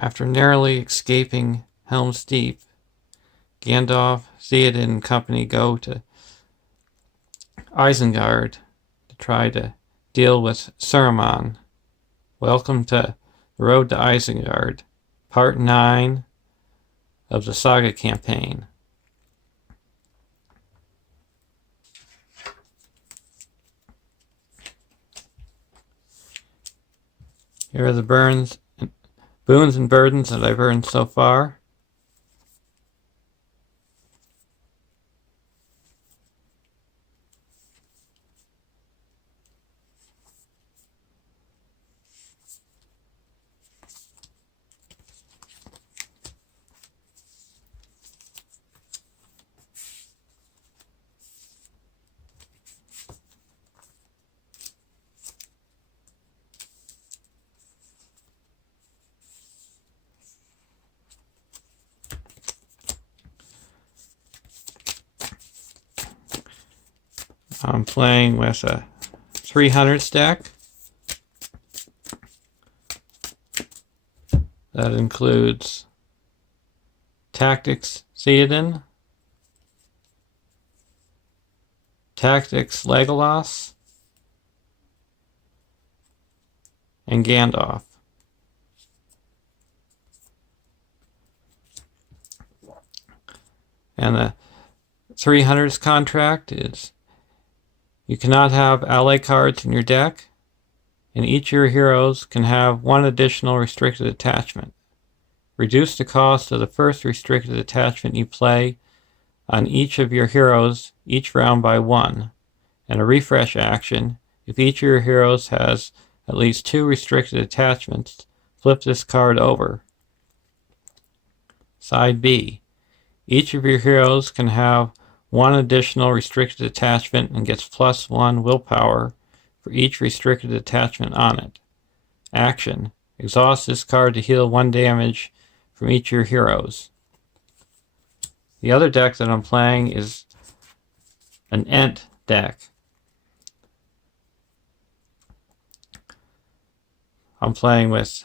After narrowly escaping Helm's Deep, Gandalf, Theoden, and company go to Isengard to try to deal with Saruman. Welcome to Road to Isengard, Part 9 of the Saga campaign. Here are the boons and burdens that I've earned so far. I'm playing with a 300 stack. That includes Tactics Theoden, Tactics Legolas, and Gandalf. And the 300's contract is: you cannot have ally cards in your deck, and each of your heroes can have one additional restricted attachment. Reduce the cost of the first restricted attachment you play on each of your heroes each round by 1, and a refresh action. If each of your heroes has at least 2 restricted attachments, flip this card over. Side B. Each of your heroes can have one additional restricted attachment and gets +1 willpower for each restricted attachment on it. Action: exhaust this card to heal 1 damage from each of your heroes. The other deck that I'm playing is an Ent deck. I'm playing with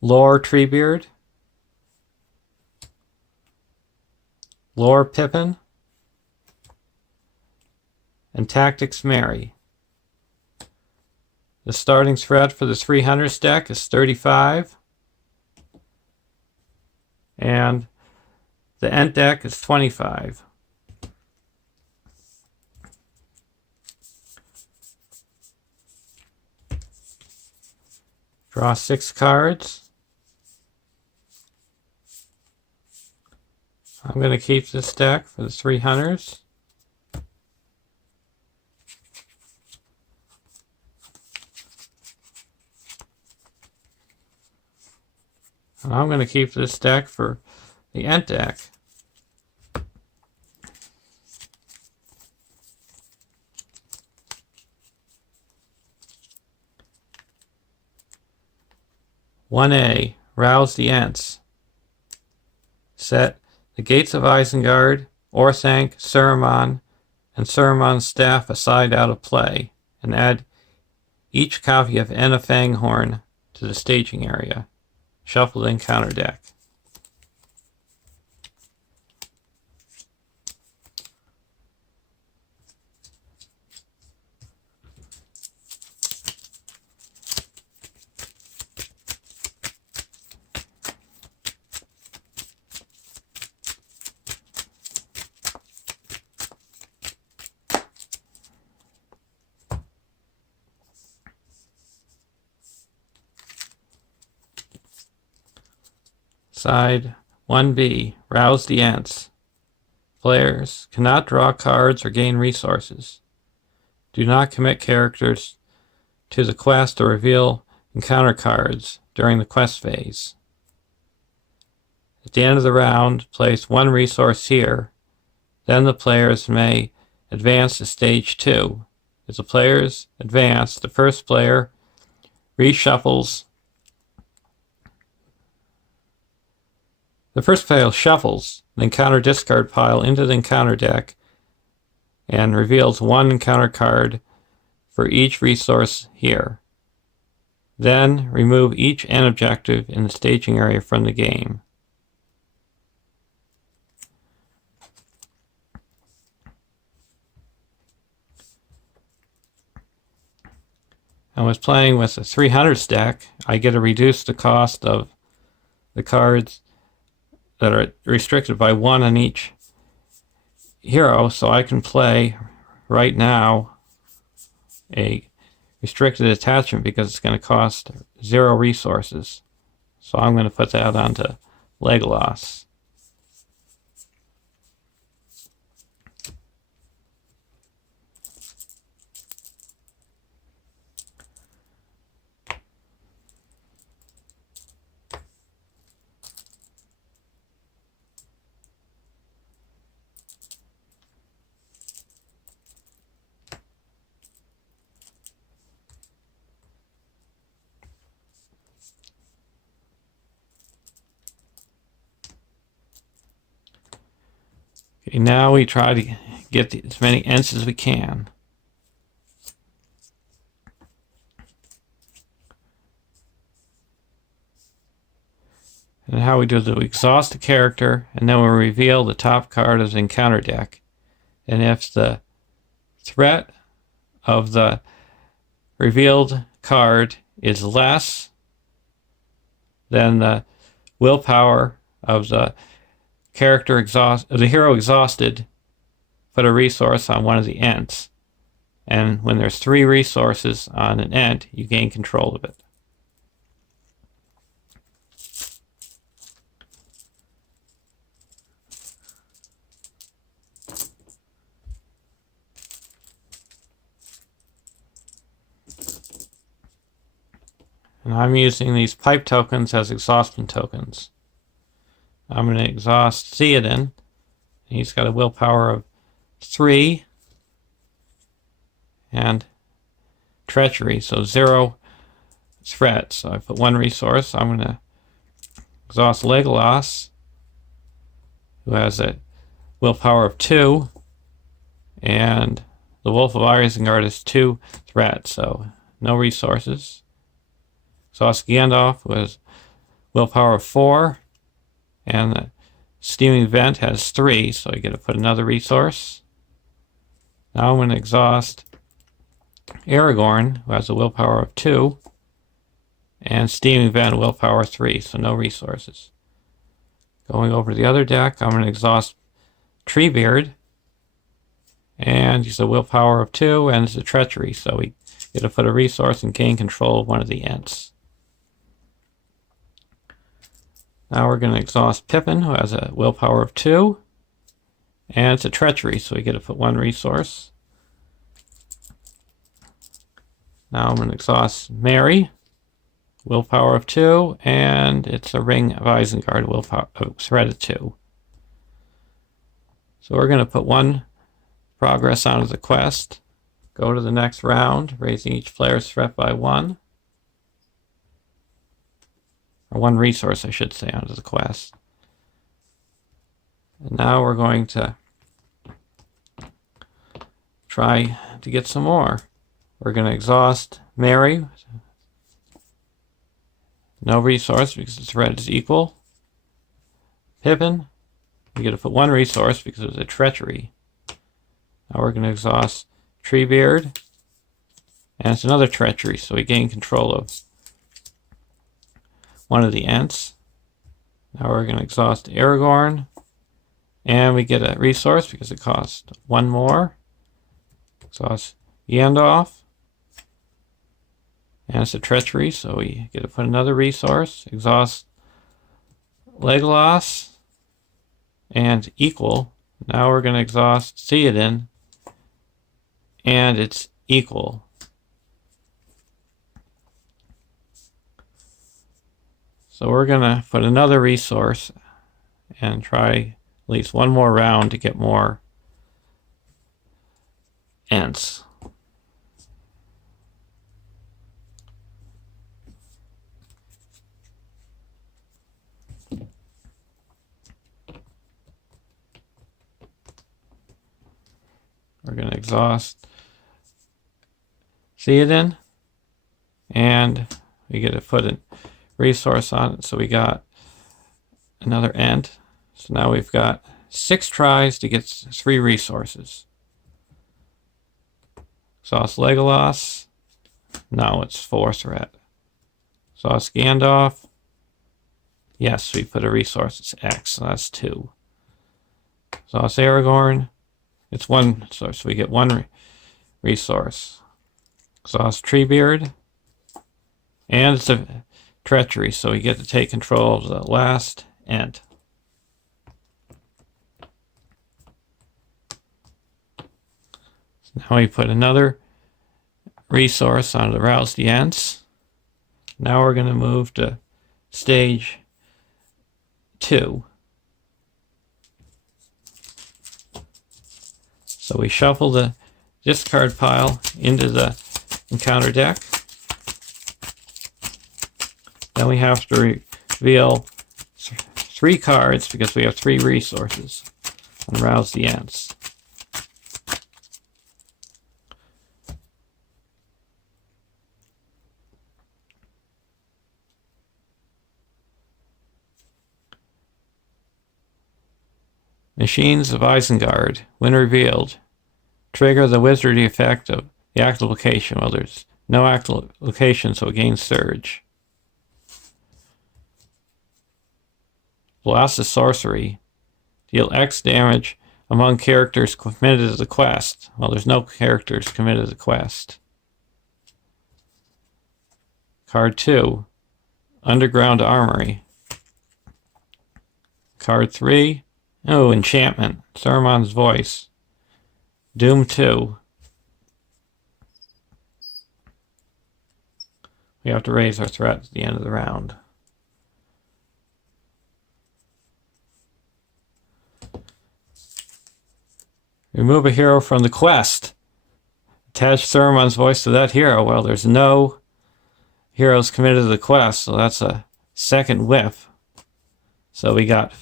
Lore Treebeard, Lore Pippin, and Tactics Mary. The starting spread for the 300 deck is 35, and the Ent deck is 25. Draw 6 cards. I'm going to keep this deck for the 300s. And I'm going to keep this deck for the Ent deck. "1A, rouse the Ents. Set the Gates of Isengard, Orthanc, Saruman, and Saruman's staff aside out of play, and add each copy of Ent of Fanghorn to the staging area. Shuffle the encounter deck." Side 1B, rouse the Ents. Players cannot draw cards or gain resources. Do not commit characters to the quest or reveal encounter cards during the quest phase. At the end of the round, place 1 resource here. Then the players may advance to stage 2. As the players advance, the first player reshuffles. The first player shuffles the encounter discard pile into the encounter deck and reveals 1 encounter card for each resource here. Then remove each end objective in the staging area from the game. I was playing with a 300 stack. I get to reduce the cost of the cards that are restricted by 1 on each hero, so I can play right now a restricted attachment because it's going to cost 0 resources. So I'm going to put that onto Legolas. Okay, now we try to get as many Ents as we can. And how we do is we exhaust the character, and then we reveal the top card of the encounter deck. And if the threat of the revealed card is less than the willpower of the hero exhausted, put a resource on one of the Ents. And when there's 3 resources on an Ent, you gain control of it. And I'm using these pipe tokens as exhaustion tokens. I'm going to exhaust Theoden. He's got a willpower of 3 and treachery, so 0 threat. So I put 1 resource. I'm going to exhaust Legolas, who has a willpower of 2, and the Wolf of Isengard is 2 threat, so no resources. Exhaust Gandalf with willpower of 4, and the Steaming Vent has 3, so I get to put another resource. Now I'm going to exhaust Aragorn, who has a willpower of 2, and Steaming Vent willpower 3, so no resources. Going over to the other deck, I'm going to exhaust Treebeard, and he's a willpower of 2, and it's a treachery, so we get to put a resource and gain control of one of the Ents. Now we're going to exhaust Pippin, who has a willpower of 2, and it's a treachery, so we get to put 1 resource. Now I'm going to exhaust Merry, willpower of 2, and it's a Ring of Isengard, willpower threat of 2. So we're going to put 1 progress onto the quest, go to the next round, raising each player's threat by 1. Or 1 resource, I should say, onto the quest. And now we're going to try to get some more. We're going to exhaust Merry. No resource because the threat is equal. Pippin. We get to put 1 resource because it was a treachery. Now we're going to exhaust Treebeard. And it's another treachery, so we gain control of one of the Ents. Now we're going to exhaust Aragorn. And we get a resource because it costs 1 more. Exhaust Gandalf. And it's a treachery, so we get to put another resource. Exhaust Legolas. And equal. Now we're going to exhaust Theoden. And it's equal. So we're going to put another resource and try at least 1 more round to get more Ents. We're going to exhaust Theoden, and We get to put a resource on it, so we got another Ent. So now we've got 6 tries to get 3 resources. Sauce Legolas. No, it's 4 threat. Sauce Gandalf. Yes, we put a resource. It's X, so that's 2. Sauce Aragorn. It's 1 source, so we get 1 resource. Sauce Treebeard. And it's a treachery, so we get to take control of the last Ent. So now we put another resource on the Rouse the Ents. Now we're going to move to stage 2. So we shuffle the discard pile into the encounter deck. Then we have to reveal 3 cards because we have 3 resources on Rouse the Ents. Machines of Isengard, when revealed, trigger the wizardry effect of the active location. Well, there's no active location, so it gains surge. Blast of Sorcery, deal X damage among characters committed to the quest. Well, there's no characters committed to the quest. Card 2, Underground Armory. Card 3, oh, Enchantment, Saruman's Voice. Doom 2. We have to raise our threat at the end of the round. Remove a hero from the quest. Attach Saruman's Voice to that hero. Well, there's no heroes committed to the quest, so that's a second whiff. So we got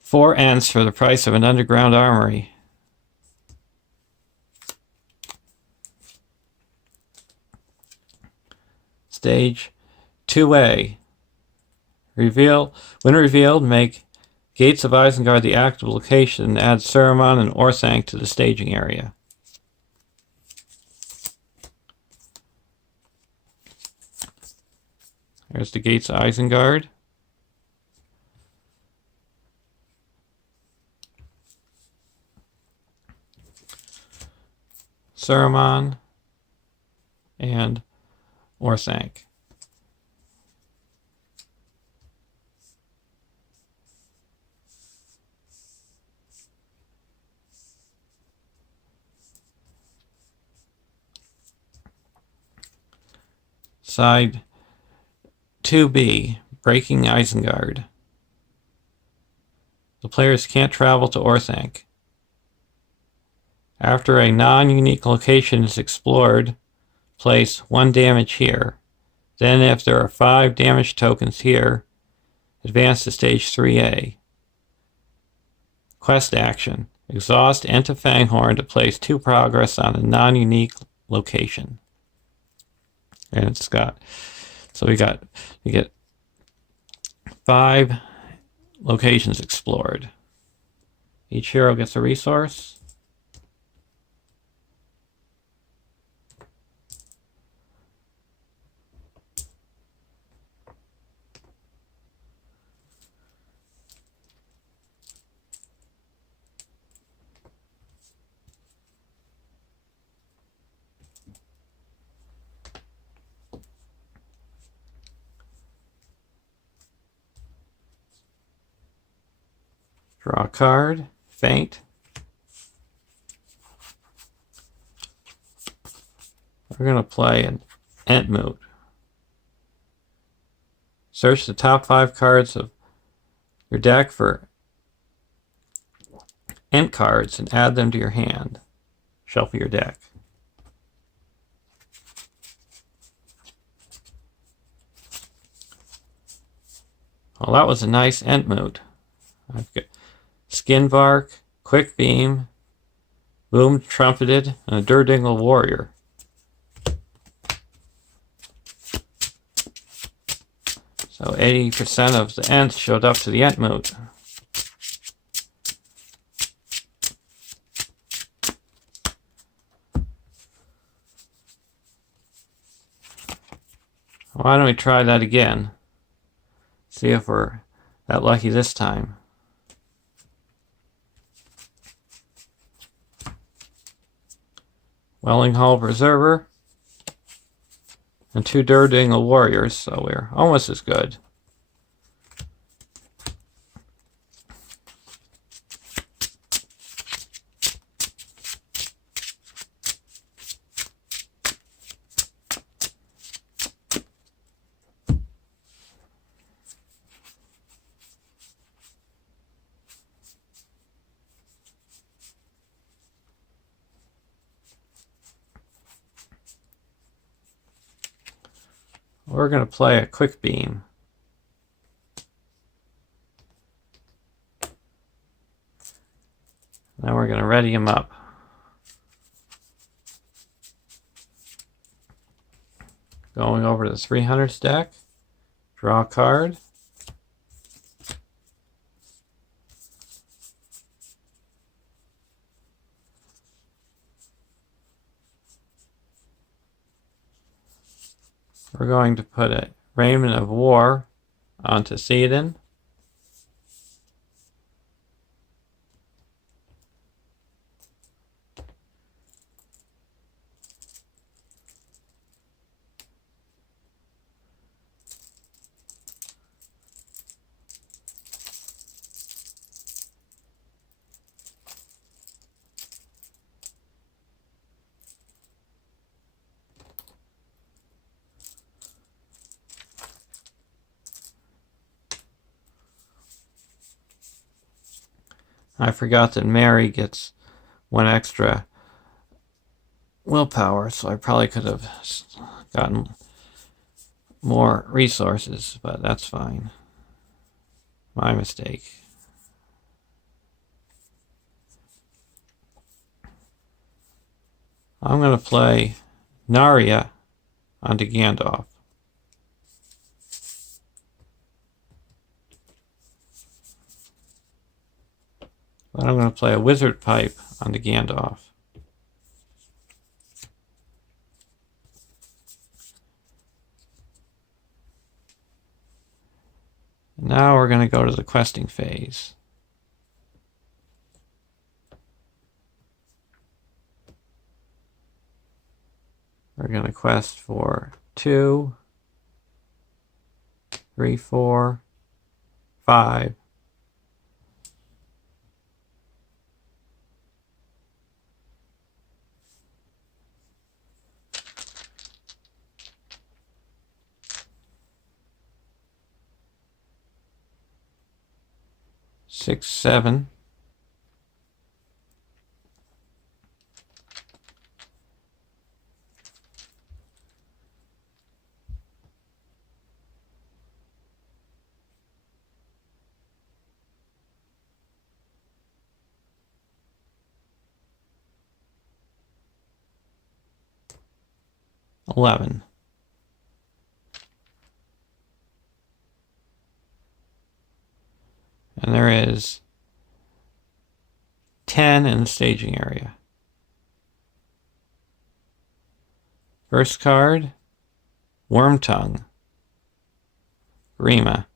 4 Ents for the price of an Underground Armory. Stage 2A. When revealed, make Gates of Isengard the active location and add Saruman and Orthanc to the staging area. There's the Gates of Isengard. Saruman and Orthanc. Side 2B, Breaking Isengard. The players can't travel to Orthanc. After a non-unique location is explored, place 1 damage here. Then if there are 5 damage tokens here, advance to stage 3A. Quest action. Exhaust Ent of Fanghorn to place 2 progress on a non-unique location. And it's got, so we get 5 locations explored. Each hero gets a resource. Draw a card, Faint. We're going to play an Entmoot. Search the top 5 cards of your deck for Ent cards and add them to your hand. Shuffle your deck. Well, that was a nice Entmoot. I've got Skinvark, Quick Beam, Boom Trumpeted, and a Durdingle Warrior. So 80% of the Ents showed up to the Ent moot. Why don't we try that again? See if we're that lucky this time. Welling Hall Preserver and 2 Durdingle Warriors, so we're almost as good. We're going to play a quick beam. Now we're going to ready him up. Going over to the 300 deck. Draw a card. We're going to put a Raiment of War onto Theoden. I forgot that Mary gets 1 extra willpower, so I probably could have gotten more resources, but that's fine. My mistake. I'm going to play Narya onto Gandalf. But I'm going to play a Wizard Pipe onto Gandalf. Now we're going to go to the questing phase. We're going to quest for 2, 3, 4, 5. Six, 7. $11. And there is 10 in the staging area. First card, Wormtongue. Rima.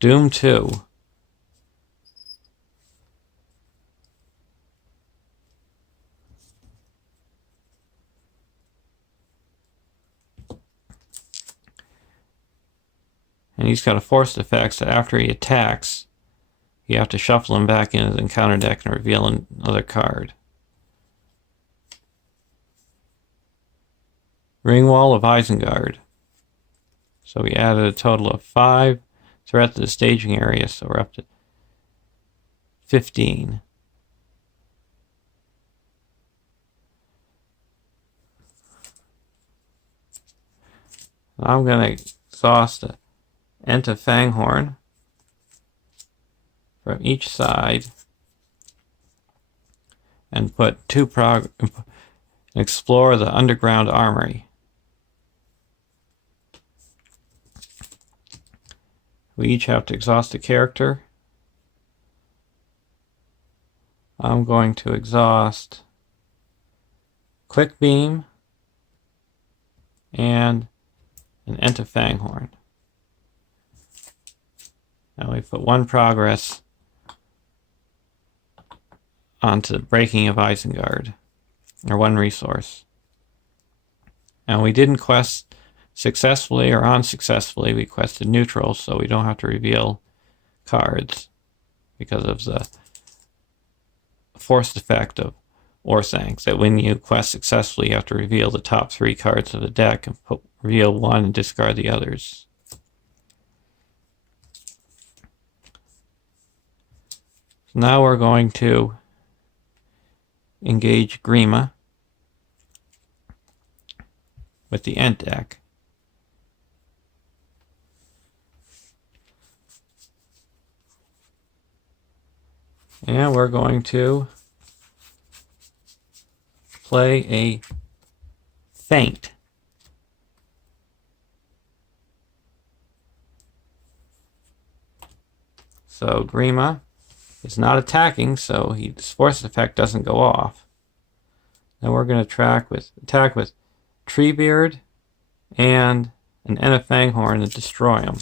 Doom 2. And he's got a forced effect, so after he attacks, you have to shuffle him back into the encounter deck and reveal another card. Ringwall of Isengard. So we added a total of 5 threat to the staging area, so we're up to 15. I'm going to exhaust the Enta Fanghorn from each side and put explore the underground armory. We each have to exhaust a character. I'm going to exhaust Quick Beam and an Enta Fanghorn. Now we put one progress onto the Breaking of Isengard, or one resource. And we didn't quest successfully or unsuccessfully. We quested neutral, so we don't have to reveal cards because of the forced effect of Orthanc, that when you quest successfully, you have to reveal the top 3 cards of the deck and reveal one and discard the others. Now we're going to engage Grima with the Ent deck. And we're going to play a Feint. So Grima is not attacking, so his force effect doesn't go off. Then we're going to attack with Treebeard and an Enta Fanghorn to destroy him.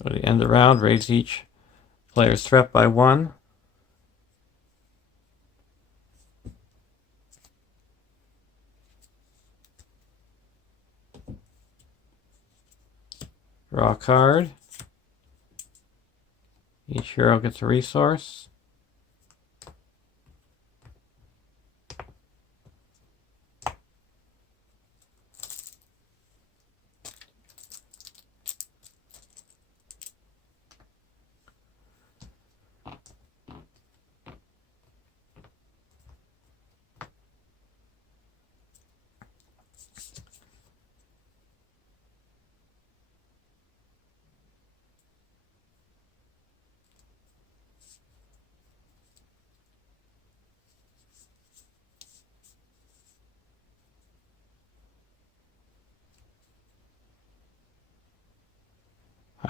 So to end the round, raise each player's threat by 1. Draw a card. Each hero gets a resource.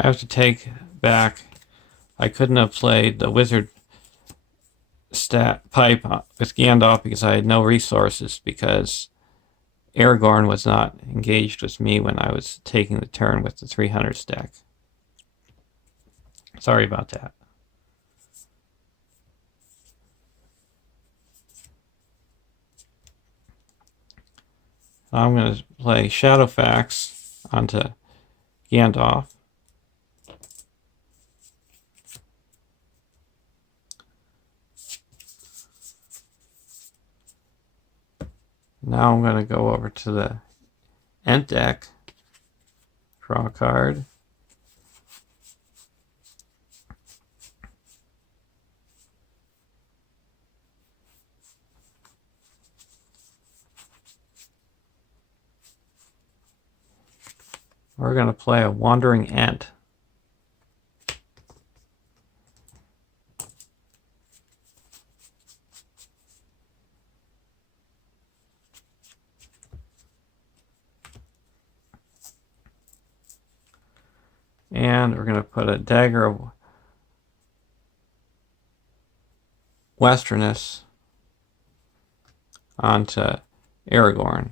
I have to take back, I couldn't have played the wizard stat pipe with Gandalf because I had no resources, because Aragorn was not engaged with me when I was taking the turn with the 300 stack. Sorry about that. I'm going to play Shadowfax onto Gandalf. Now I'm going to go over to the Ent deck, draw a card. We're going to play a Wandering Ent. And we're going to put a Dagger of Westerness onto Aragorn.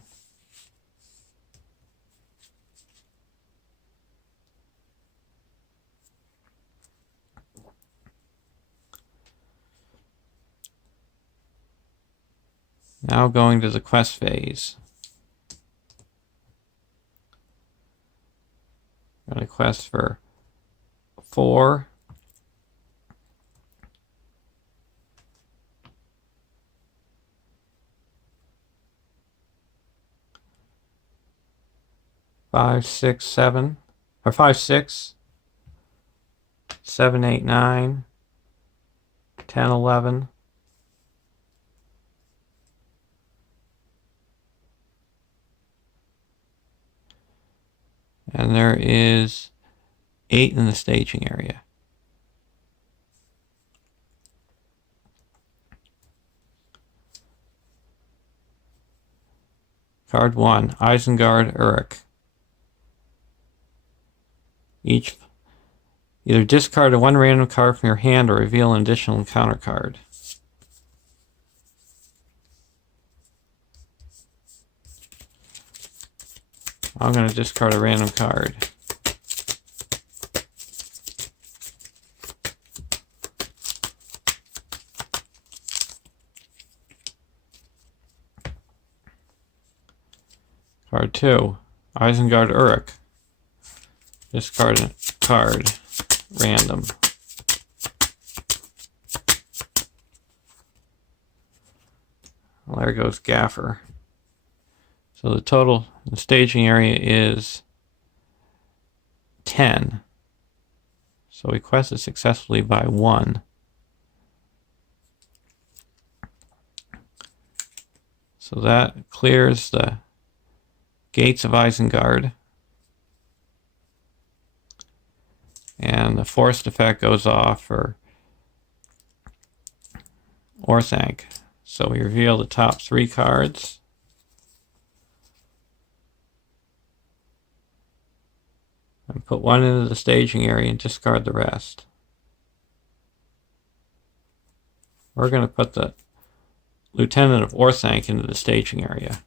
Now going to the quest phase. I'm going to quest for 4. Five, 6, 7, or 5, 6, 7, 8, 9, 10, 11. And there is 8 in the staging area. Card 1, Isengard Uruk. Either discard one random card from your hand or reveal an additional encounter card. I'm going to discard a random card. Card 2, Isengard Uruk. Discard a card. Random. Well, there goes Gaffer. So the total in the staging area is 10. So we quested successfully by 1. So that clears the Gates of Isengard. And the forced effect goes off for Orthanc. So we reveal the top 3 cards. And put 1 into the staging area and discard the rest. We're going to put the Lieutenant of Orthanc into the staging area.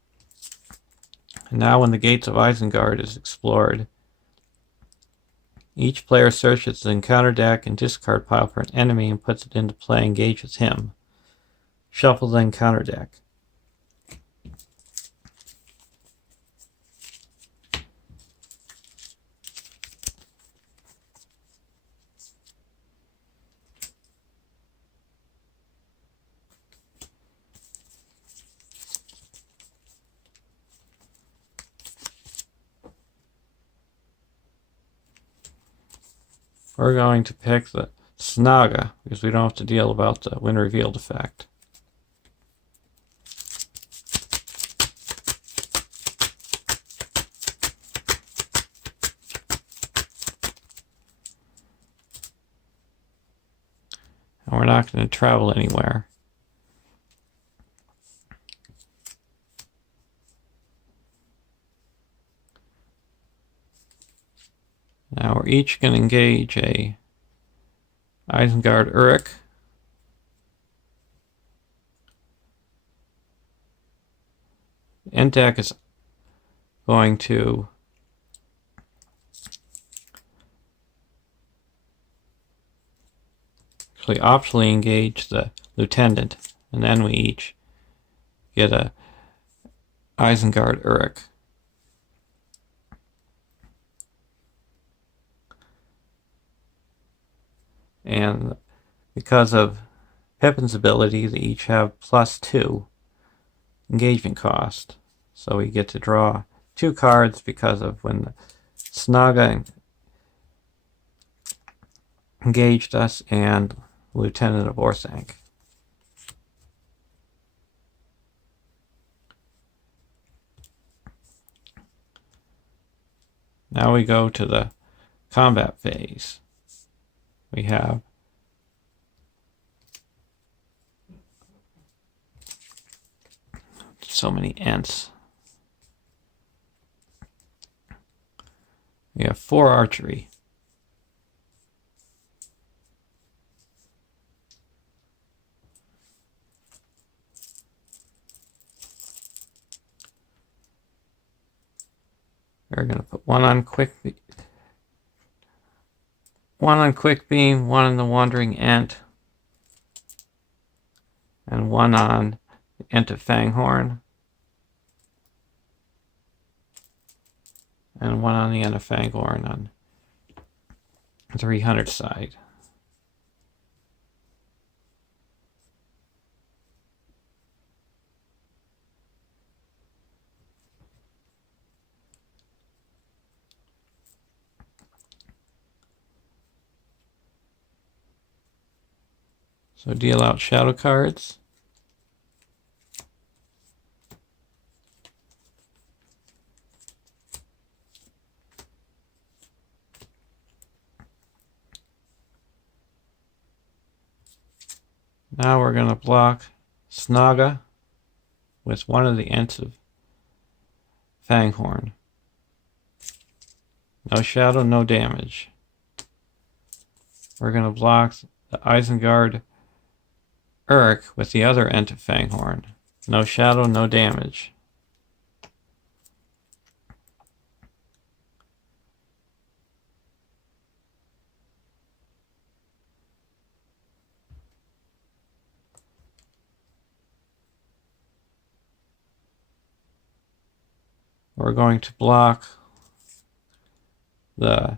And now when the Gates of Isengard is explored, each player searches the encounter deck and discard pile for an enemy and puts it into play and engages him. Shuffle the encounter deck. We're going to pick the Saga because we don't have to deal about the when revealed effect. And we're not going to travel anywhere. Now we're each going to engage a Isengard Uruk. End deck is going to actually optionally engage the Lieutenant, and then we each get a Isengard Uruk. And because of Pippin's ability, they each have +2 engagement cost. So we get to draw 2 cards because of when the Saga engaged us and Lieutenant of Orthanc. Now we go to the combat phase. We have so many Ents. We have 4 archery. We're going to put 1 on quick beam, 1 on the wandering Ent, and 1 on the Ent of Fanghorn, and 1 on the Ent of Fanghorn on the 300 side. So deal out shadow cards. Now we're going to block Saga with 1 of the Ents of Fanghorn. No shadow, no damage. We're going to block the Isengard Urk with the other Ent of Fanghorn. No shadow, no damage. We're going to block the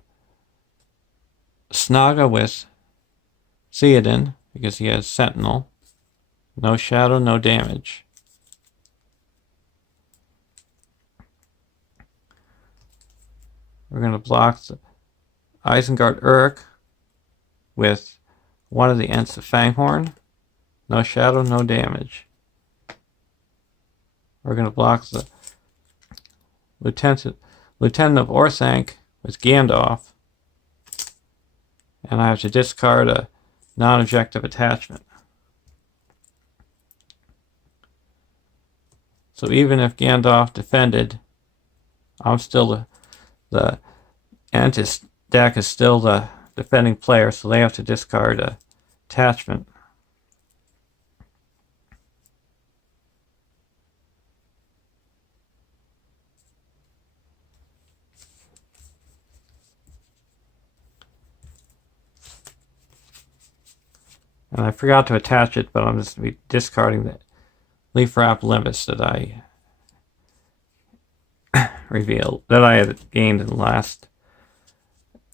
Saga with Theoden because he has Sentinel. No shadow, no damage. We're going to block the Isengard Urk with one of the Ents of Fanghorn. No shadow, no damage. We're going to block the Lieutenant of Orthanc with Gandalf. And I have to discard a non-objective attachment. So even if Gandalf defended, I'm still the Ent deck is still the defending player, so they have to discard a attachment. And I forgot to attach it, but I'm just going to be discarding the Leaf Wrap Limbus that I revealed, that I had gained in the last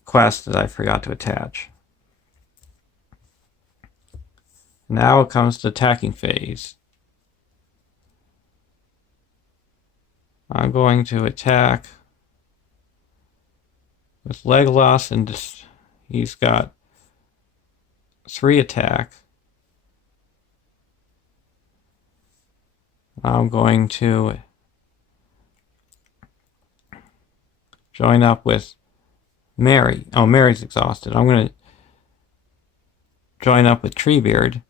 quest that I forgot to attach. Now it comes to attacking phase. I'm going to attack with Legolas, and he's got 3 attack. I'm going to join up with Mary. Oh, Mary's exhausted. I'm going to join up with Treebeard.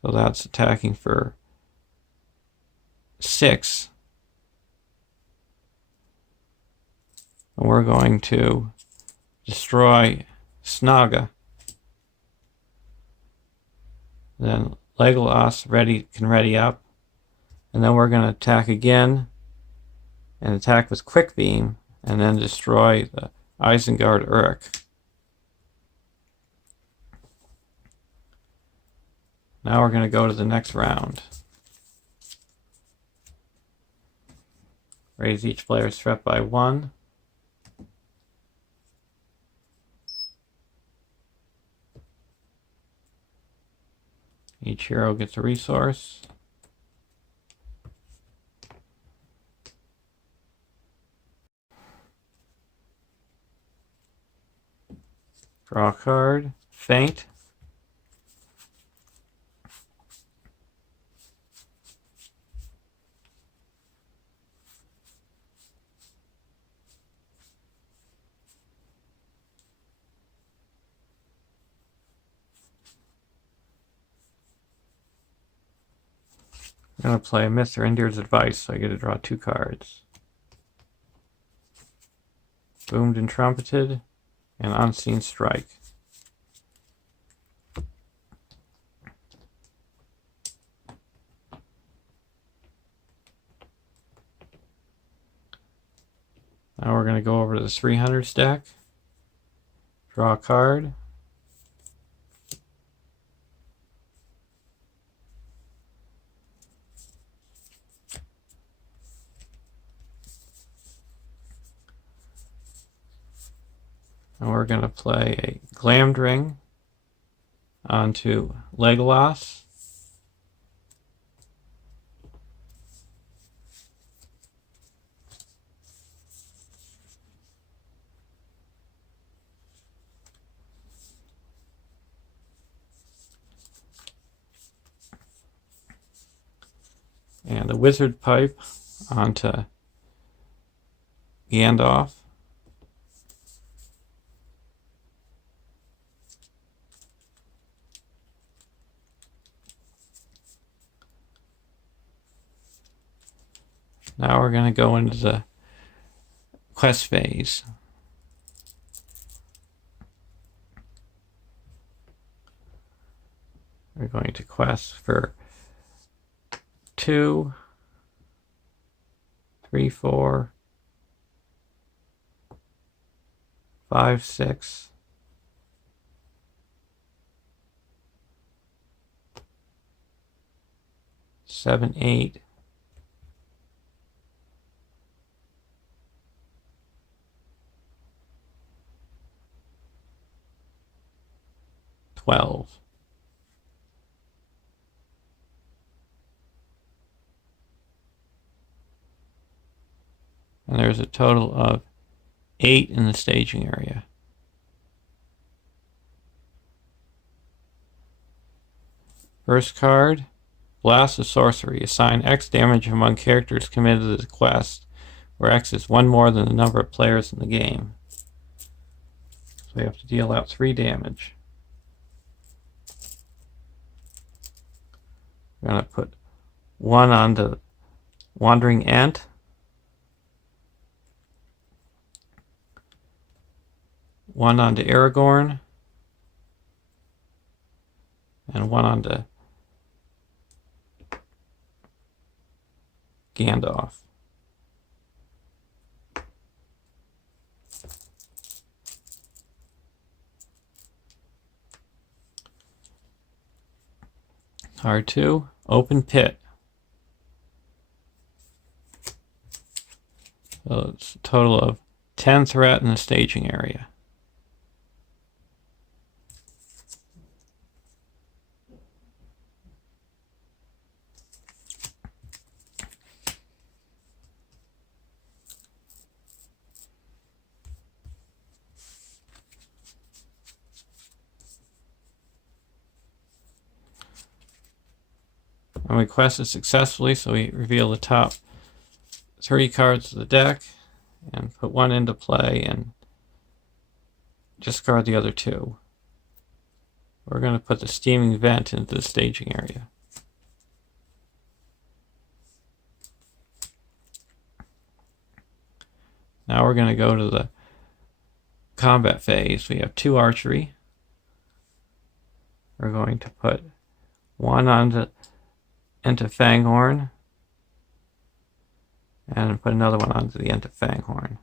So that's attacking for 6. And we're going to destroy Saga. Then Legolas can ready up. And then we're going to attack again. And attack with Quick Beam. And then destroy the Isengard Urk. Now we're going to go to the next round. Raise each player's threat by 1. Each hero gets a resource. Draw a card. Faint. I'm going to play Mr. Indyr's Advice, so I get to draw 2 cards. Boomed and Trumpeted, and Unseen Strike. Now we're going to go over to the 300 deck. Draw a card. And we're going to play a Glammed Ring onto Legolas. And a Wizard Pipe onto Gandalf. Now we're going to go into the quest phase. We're going to quest for 2, 3, 4, 5, 6, 7, 8, 12. And there's a total of 8 in the staging area. First card, Blast of Sorcery. Assign X damage among characters committed to the quest, where X is 1 more than the number of players in the game. So we have to deal out 3 damage. We're going to put 1 on the Wandering Ant. 1 onto Aragorn, and 1 onto Gandalf. Card 2, Open Pit. So it's a total of 10 threat in the staging area. And we quested successfully, so we reveal the top 3 cards of the deck and put 1 into play and discard the other 2. We're going to put the Steaming Vent into the staging area. Now we're going to go to the combat phase. We have 2 archery. We're going to put 1 into Fanghorn, and put another one onto the end of Fanghorn.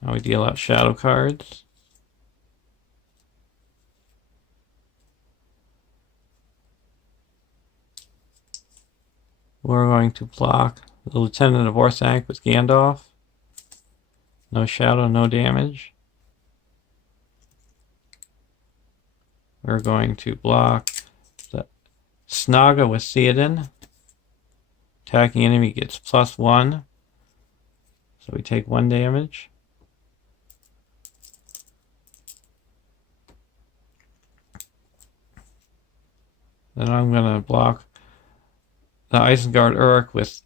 Now we deal out shadow cards. We're going to block the Lieutenant of Orthanc with Gandalf. No shadow, no damage. We're going to block the Saga with Theoden. Attacking enemy gets +1. So we take 1 damage. Then I'm going to block the Isengard Uruk with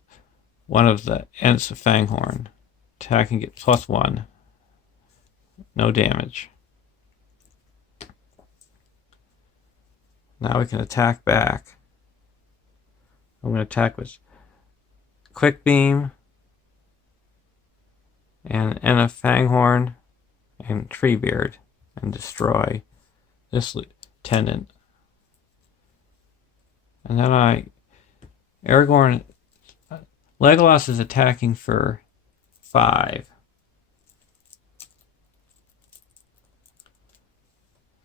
one of the Ents of Fanghorn. Attacking gets +1. No damage. Now we can attack back. I'm going to attack with Quick Beam and Ent of Fanghorn and Treebeard and destroy this lieutenant. And then Aragorn, Legolas is attacking for 5.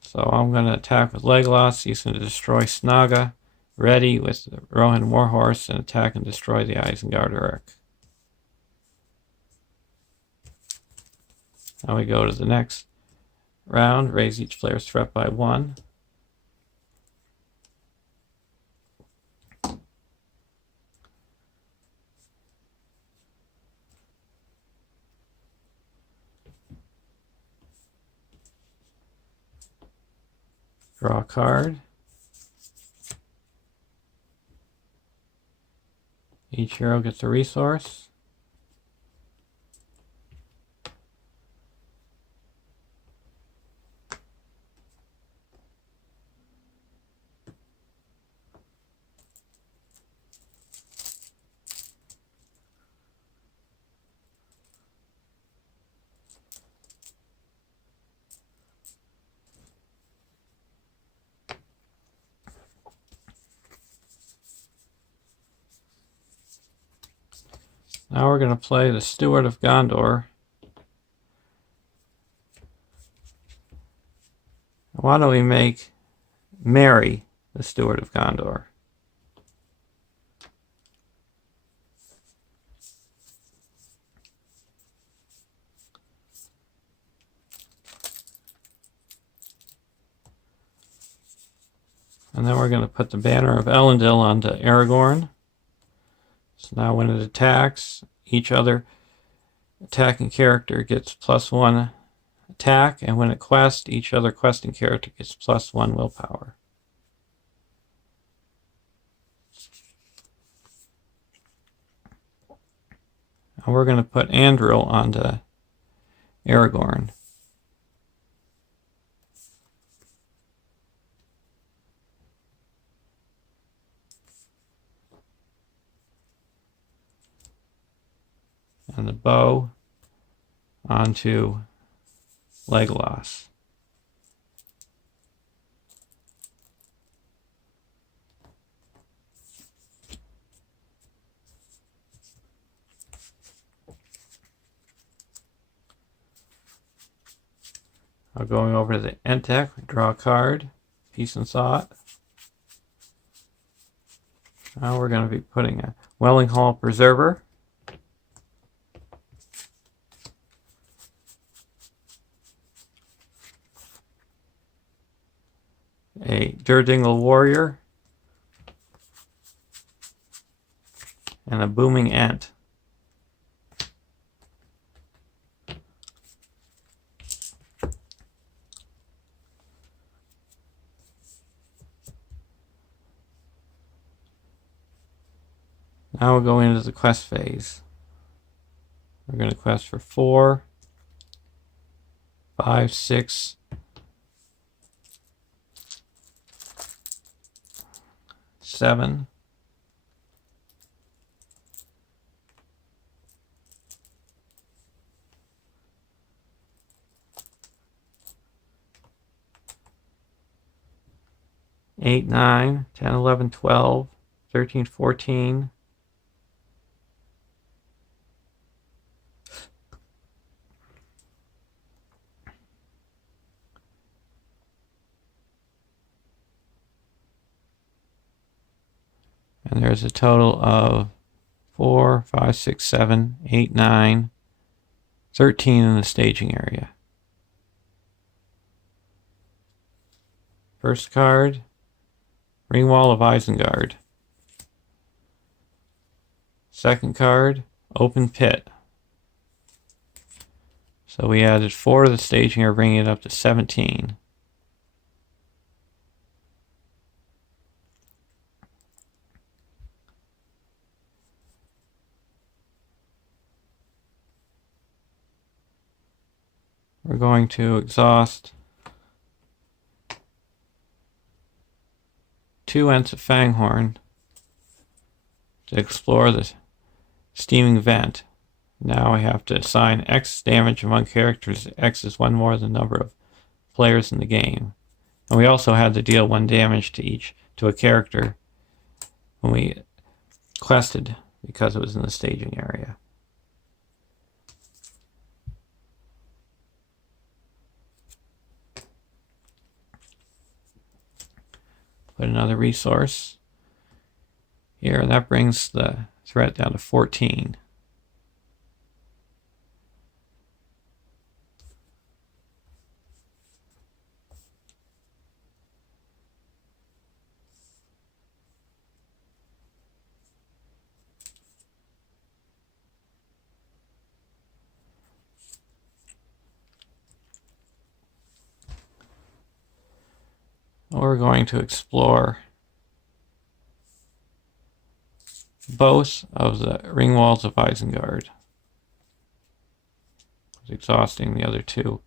So I'm going to attack with Legolas. He's going to destroy Saga. Ready with the Rohan Warhorse and attack and destroy the Isengard Uruk. Now we go to the next round. Raise each player's threat by 1. Draw a card. Each hero gets a resource. Now we're going to play the Steward of Gondor. Why don't we make Merry the Steward of Gondor? And then we're going to put the Banner of Elendil onto Aragorn. So now when it attacks, each other attacking character gets +1 attack, and when it quests, each other questing character gets +1 willpower. And we're going to put Andril onto Aragorn. And the bow onto Legolas. Now going over to the end deck, we draw a card, Peace and Thought. Now we're going to be putting a Welling Hall Preserver. A Durdingle Warrior, and a Booming Ent. Now we'll go into the quest phase. We're going to quest for 4, 5, 6, 7, 8, 9, 10, 11, 12, 13, 14. And there's a total of 4, 5, 6, 7, 8, 9, 13 in the staging area. First card, Ringwall of Isengard. Second card, Open Pit. So we added 4 to the staging area, bringing it up to 17. We're going to exhaust 2 Ents of Fanghorn to explore the Steaming Vent. Now I have to assign X damage among characters. X is 1 more than the number of players in the game. And we also had to deal 1 damage to a character when we quested because it was in the staging area. Put another resource here, and that brings the threat down to 14. We're going to explore both of the ring walls of Isengard, exhausting the other 2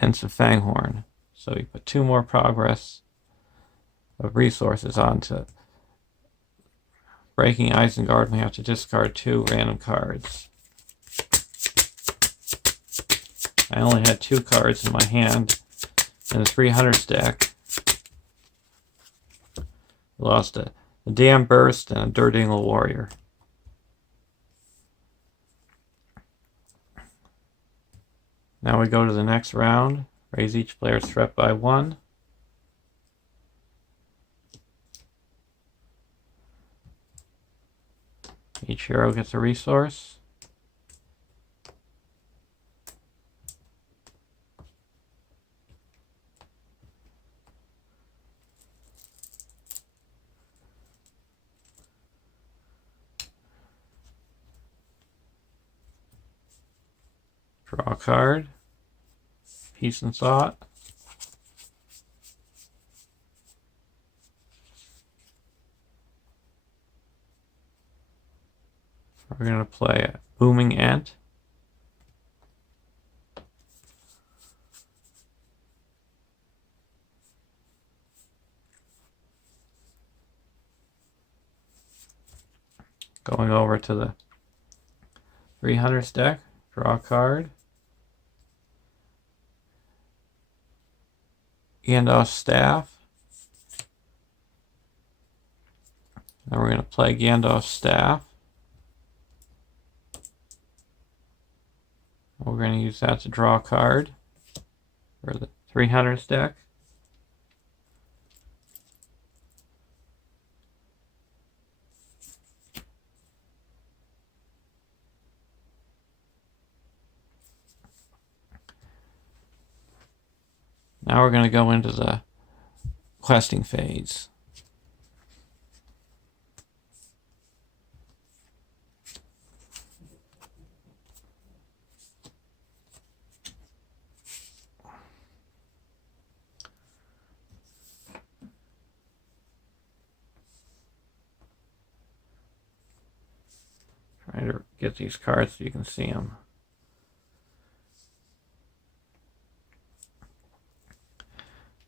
Ents of Fanghorn. So we put 2 more progress of resources onto Breaking Isengard, and we have to discard 2 random cards. I only had 2 cards in my hand in the 300s deck. Lost a Dam Burst and a Durdingle Warrior. Now we go to the next round. Raise each player's threat by 1. Each hero gets a resource. Draw a card. Peace and Thought. We're going to play a Booming Ant. Going over to the 300s deck, draw a card. Gandalf's Staff. Now we're going to play Gandalf's Staff. We're going to use that to draw a card for the 300s deck. Now we're going to go into the questing phase. Trying to get these cards so you can see them.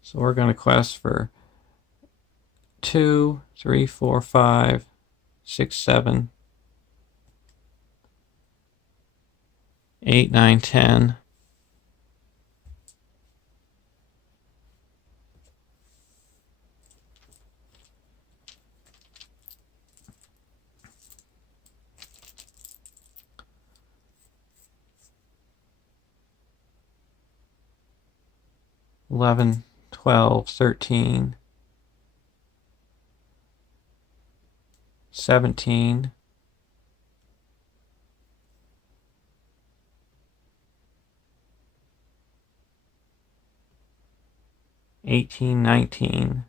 So we're going to quest for 2, 3, 4, 5, 6, 7, 8, 9, 10. $11, 12, 13, 17, 18, 19,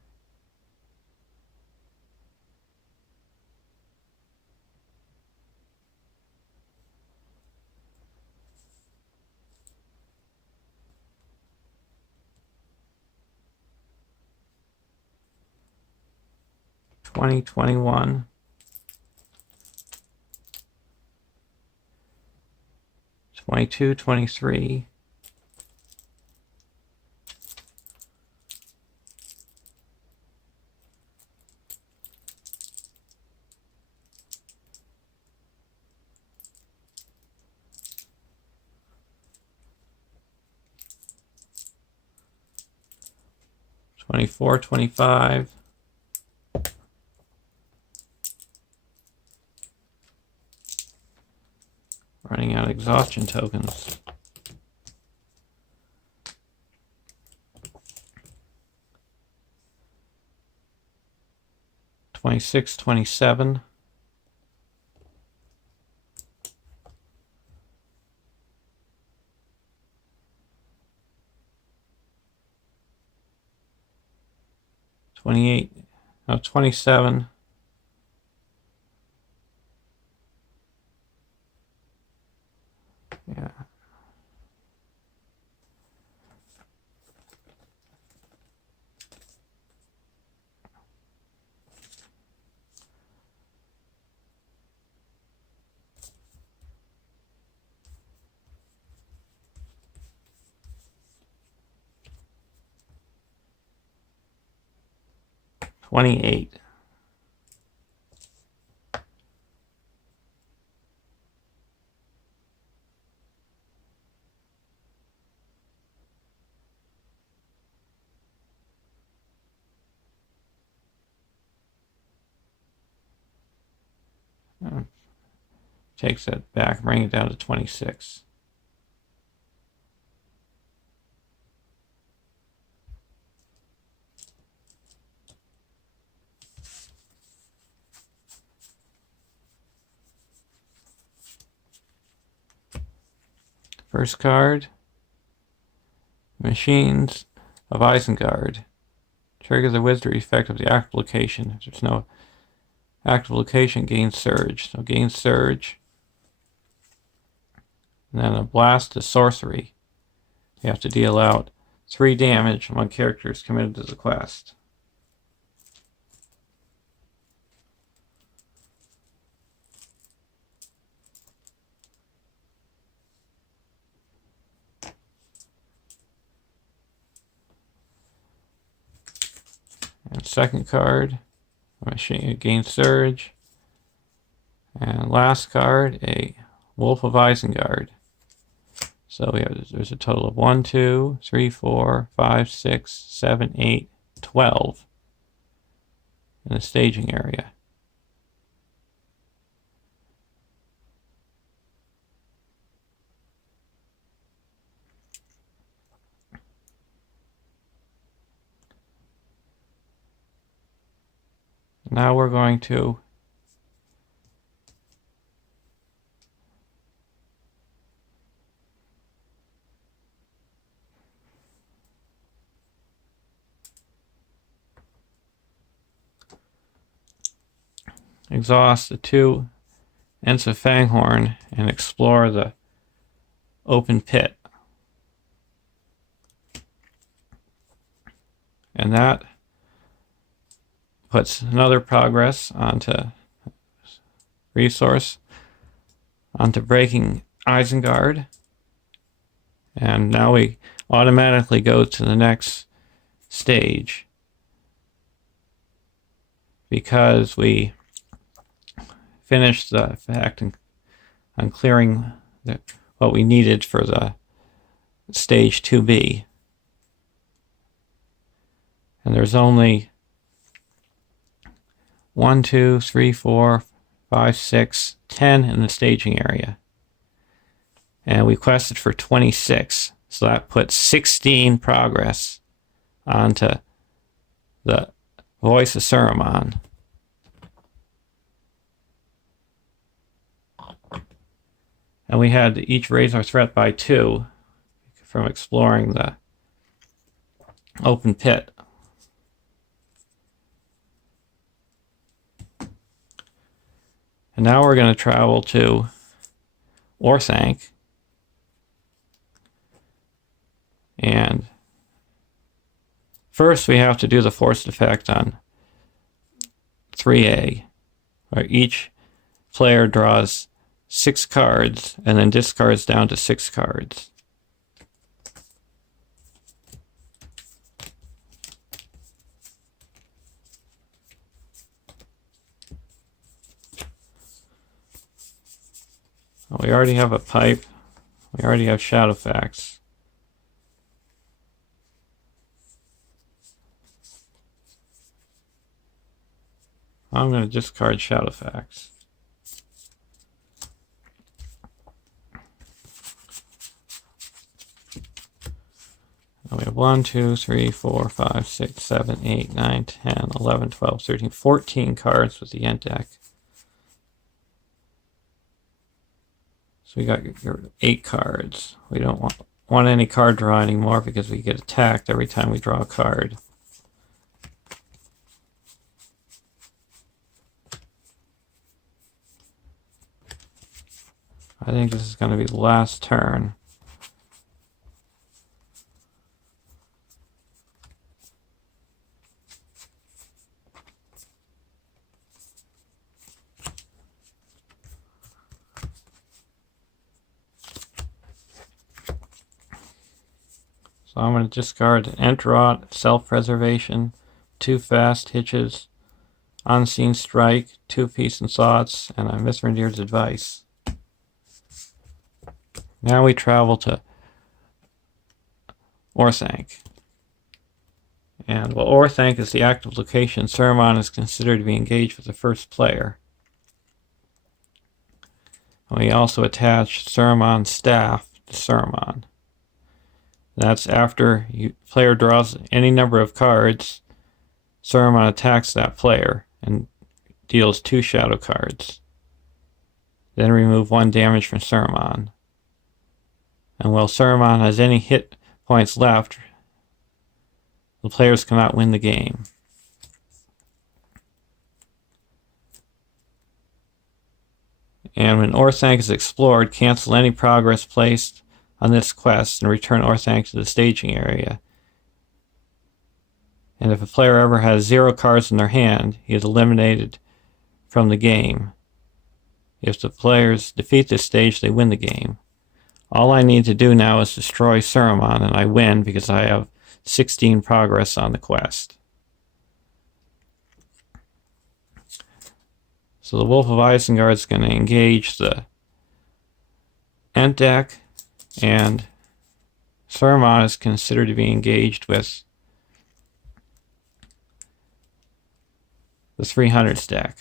20, 21, 22, 23, 24, 25, running out of exhaustion tokens. 26, 27, 28, no, 27, yeah. $28. Takes it back, bring it down to 26. First card, Machines of Isengard. Trigger the wizard effect of the active location. If there's no active location, gain surge. So gain surge. And then a blast is sorcery. You have to deal out 3 damage when character is committed to the quest. And second card, Machine gain surge. And last card, a Wolf of Isengard. So there's a total of 1, 2, 3, 4, 5, 6, 7, 8, 12 in the staging area. Now we're going to exhaust the 2 Ents of Fanghorn and explore the open pit. And that puts another progress onto resource, onto breaking Isengard. And now we automatically go to the next stage because we finished the fact on clearing what we needed for the stage 2B. And there's only 1, 2, 3, 4, 5, 6, 10 in the staging area. And we quested for 26. So that puts 16 progress onto the Voice of Saruman. And we had to each raise our threat by 2 from exploring the open pit. And now we're going to travel to Orthanc. And first we have to do the forced effect on 3A, where each player draws 6 cards and then discards down to 6 cards. Well, we already have a pipe. We already have Shadowfax. I'm going to discard Shadowfax. We have 1, 2, 3, 4, 5, 6, 7, 8, 9, 10, 11, 12, 13, 14 cards with the Ent deck. So we got your 8 cards. We don't want any card draw anymore because we get attacked every time we draw a card. I think this is going to be the last turn. So I'm going to discard Ent Rot, Self-Preservation, 2 Fast Hitches, Unseen Strike, 2 Peace and Thoughts, and a Mithrandir's Advice. Now we travel to Orthanc. And while Orthanc is the active location, Saruman is considered to be engaged with the first player. And we also attach Saruman's staff to Saruman. That's after player draws any number of cards, Saruman attacks that player and deals 2 shadow cards. Then remove 1 damage from Saruman. And while Saruman has any hit points left, the players cannot win the game. And when Orthanc is explored, cancel any progress placed on this quest and return Orthanc to the staging area. And if a player ever has 0 cards in their hand, he is eliminated from the game. If the players defeat this stage, they win the game. All I need to do now is destroy Saruman, and I win because I have 16 progress on the quest. So the Wolf of Isengard is going to engage the Ent deck, and Saruman is considered to be engaged with the 300s deck.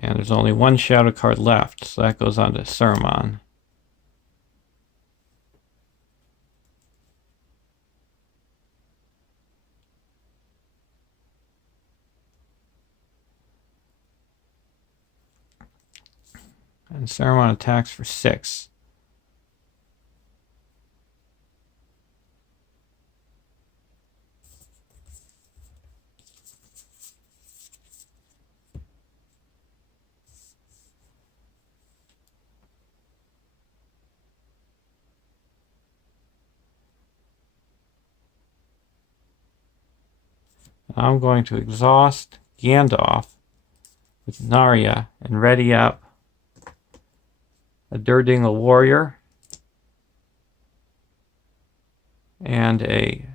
And there's only one shadow card left, so that goes on to Saruman. And Saruman attacks for 6. I'm going to exhaust Gandalf with Narya and ready up a Durdingle Warrior and a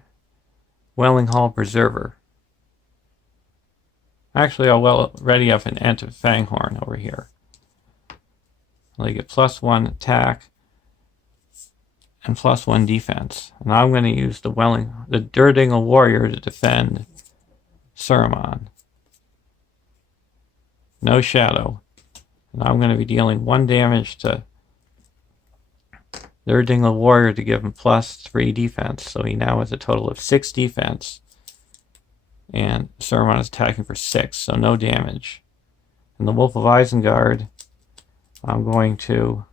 Wellinghall Preserver. Actually, I'll ready up an Ent of Fanghorn over here. They get +1 attack and +1 defense. And I'm going to use the Durdingle Warrior to defend Saruman. No shadow. And I'm going to be dealing 1 damage to Durdingle Warrior to give him +3 defense. So he now has a total of 6 defense. And Saruman is attacking for 6, so no damage. And the Wolf of Isengard, I'm going to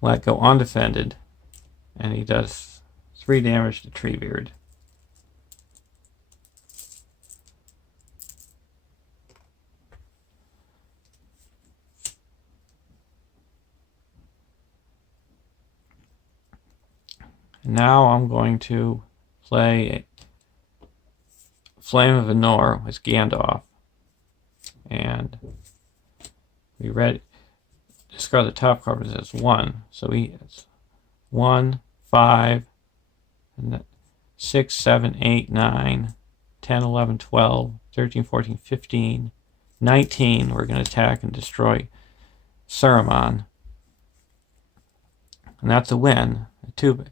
let go undefended, and he does 3 damage to Treebeard. And now I'm going to play Flame of Anor with Gandalf, and we read. Discard the top card as 1. So he has 1, 5, and 6, 7, 8, 9, 10, 11, 12, 13, 14, 15, 19. We're going to attack and destroy Saruman. And that's a win. Too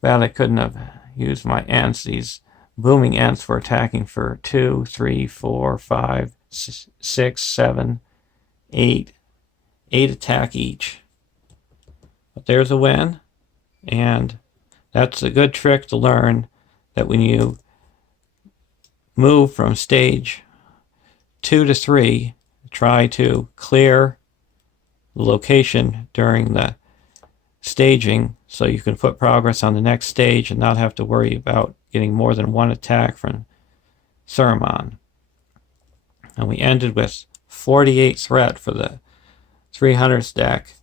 bad I couldn't have used my Ents. These booming Ents were attacking for 2, 3, 4, 5, 6, 7, 8. 8 attack each. But there's a win, and that's a good trick to learn, that when you move from stage 2 to 3, try to clear the location during the staging so you can put progress on the next stage and not have to worry about getting more than 1 attack from Saruman. And we ended with 48 threat for the 300s deck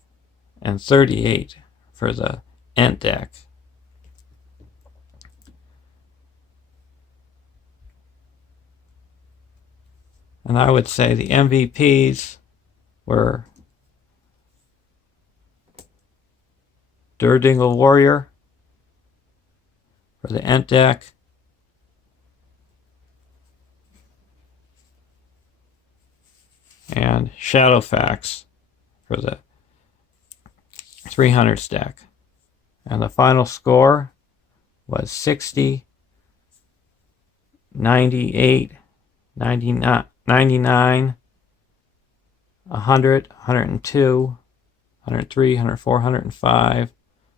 and 38 for the Ent deck. And I would say the MVPs were Durdingle Warrior for the Ent deck, and Shadowfax for the 300s deck. And the final score was 60, 98, 99, 100, 102, 103, 104, 105,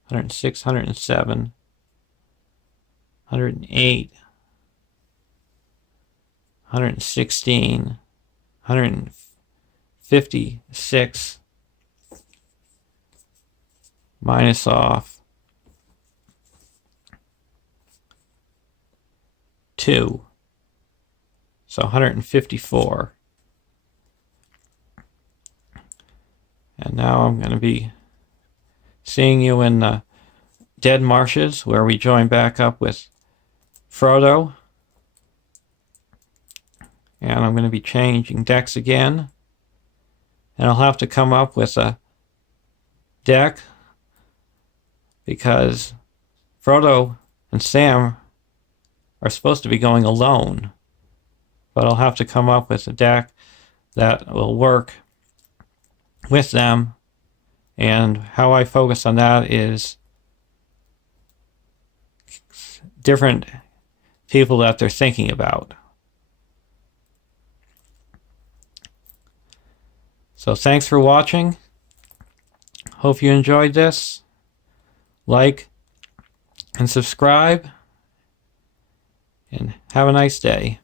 106, 107, 108, 116, 156, minus off 2, so 154. And now I'm going to be seeing you in the Dead Marshes, where we join back up with Frodo. And I'm going to be changing decks again. And I'll have to come up with a deck because Frodo and Sam are supposed to be going alone. But I'll have to come up with a deck that will work with them. And how I focus on that is different people that they're thinking about. So thanks for watching. Hope you enjoyed this. Like and subscribe. And have a nice day.